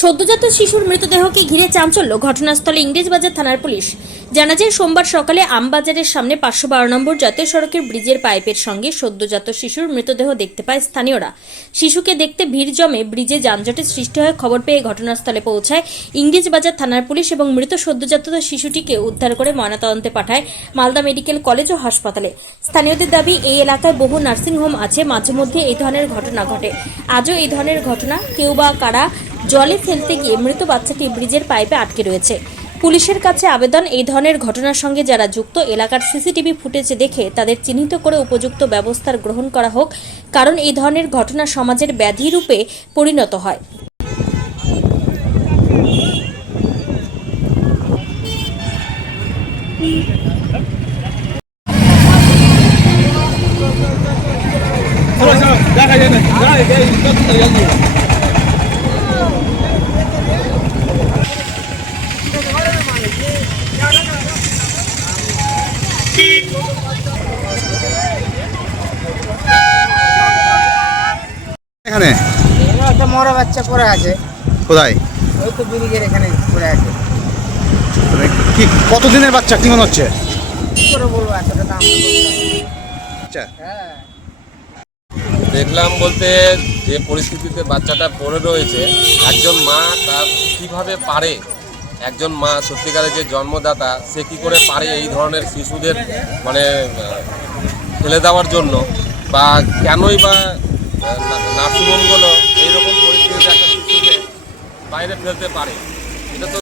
সদ্যজাত শিশুর মৃতদেহকে ঘিরে চাঞ্চল্য। ঘটনাস্থলে ইংরেজবাজার থানার পুলিশ জানা যায়, সোমবার সকালে আমবাজারের সামনে পাঁচশো বারো নম্বর জাতীয় সড়কের ব্রিজের পাইপের সঙ্গে সদ্যজাত শিশুর মৃতদেহ দেখতে পায় স্থানীয়রা। শিশুকে দেখতে ভিড় জমে ব্রিজে যানজটের সৃষ্টি হয়। খবর পেয়ে ঘটনাস্থলে পৌঁছায় ইংরেজবাজার থানার পুলিশ এবং মৃত সদ্যজাত শিশুটিকে উদ্ধার করে ময়নাতদন্তে পাঠায় মালদা মেডিকেল কলেজ ও হাসপাতালে। স্থানীয়দের দাবি, এই এলাকায় বহু নার্সিংহোম আছে মাঝে মধ্যে এই ধরনের ঘটনা ঘটে। আজও এই ধরনের ঘটনা। কেউ বা কারা জলে ফেলতে গিয়ে মৃত বাচ্চাটি ব্রিজের পাইপে আটকে রয়েছে। পুলিশের কাছে আবেদন, এই ধরনের ঘটনার সঙ্গে যারা যুক্ত, এলাকার সিসিটিভি ফুটেজ দেখে তাদের চিহ্নিত করে উপযুক্ত ব্যবস্থার গ্রহণ করা হোক, কারণ এই ধরনের ঘটনা সমাজের ব্যাধি রূপে পরিণত হয়। এখানে এখানে? একটা মরা বাচ্চা পড়ে আছে। কোথায়? ওই তো ব্রিজের এখানে পড়ে আছে। মানে কি কতদিনের বাচ্চা? কি মনে হচ্ছে? কি করে বলব এতটা দাম আচ্ছা। হ্যাঁ। দেখলাম বলতে যে পরিস্থিতিতে বাচ্চাটা পড়ে রয়েছে একজন মা তার কীভাবে পারে? একজন মা সত্যিকারের যে জন্মদাতা, সে কি করে পারে এই ধরনের শিশুদের মানে ফেলে দেওয়ার জন্য? বা কেনই বা নার্সিংহোমগুলো এইরকম পরিস্থিতিতে একটা শিশুকে বাইরে ফেলতে পারে? এটা তো